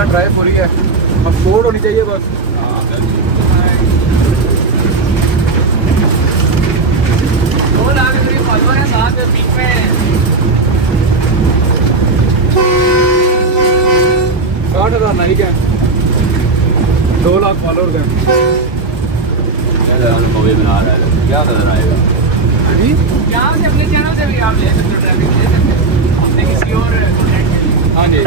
तरह ड्राइव हो रही है, अब स्पोर्ट होनी चाहिए बस। फॉलोअर है साथ बीच में 60,000 लाइक है, 2 लाख फॉलोअर हैं। मूवी बना रहा है, क्या नजर आएगा? यहाँ से अपने चैनल से भी आप ले सकते हो, ट्रैफिक ले सकते हो अपने किसी और कंटेंट के लिए। हाँ जी।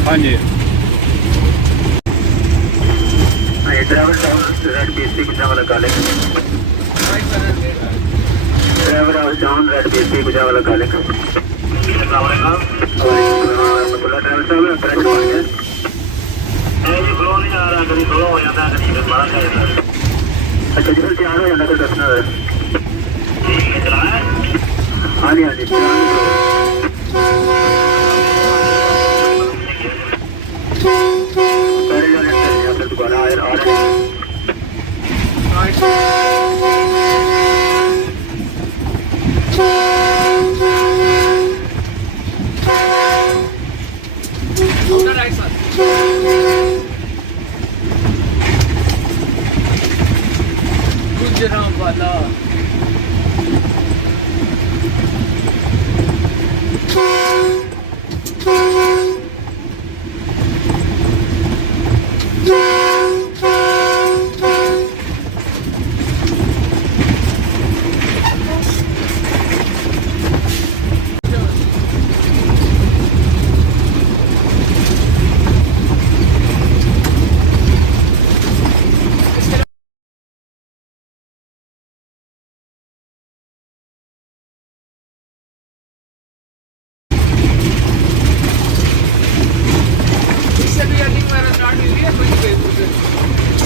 हाँ जी। अच्छा जी, तैयार हो जाना, कोई दसना है। हाँ जी हाँ जी, दोबारा आ रहे हैं। वाला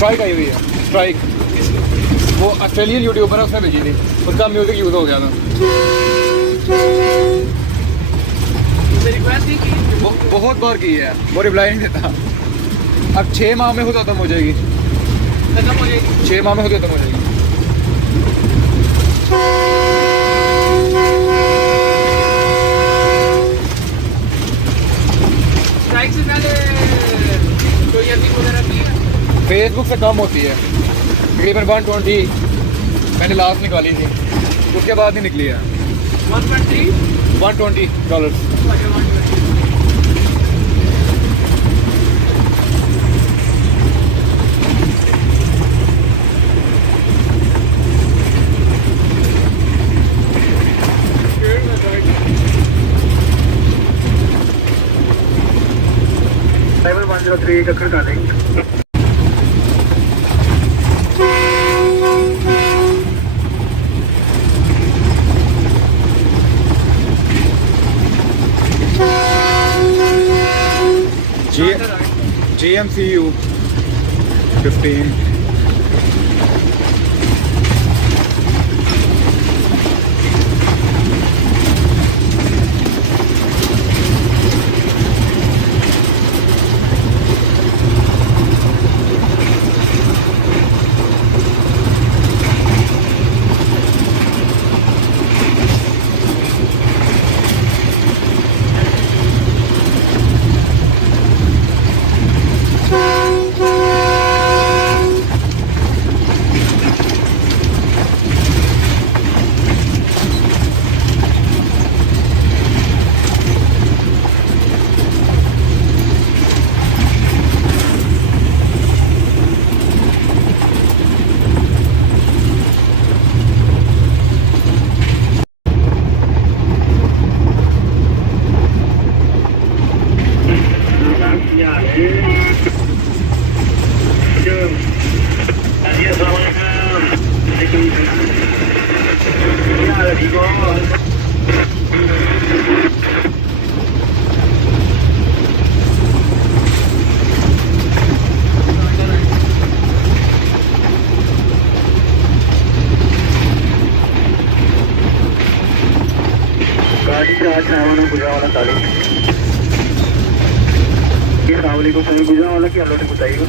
स्ट्राइक आई हुई है, स्ट्राइक। वो ऑस्ट्रेलियन यूट्यूबर है, उसने भेजी थी, उसका म्यूज़िक यूज़ हो गया था। रिक्वेस्ट नहीं की, बहुत बार की है, वो रिप्लाई नहीं देता। अब 6 माह में हो तो खत्म हो जाएगी, खत्म हो जाएगी। 6 माह में हो तो खत्म हो जाएगी। स्ट्राइक से पहले कोई अर्निंग वगैरह की है? फेसबुक से कम होती है, तकरीबन 120 मैंने लास्ट निकाली थी, उसके बाद नहीं निकली है। 1.3 $120। ड्राइवर 103 कक्कड़ का नहीं। GMCU 15। गुजरावाला तालीम ये अस्सलामुअलैकुम सभी गुजरावाला की अलर्ट बताइएगा।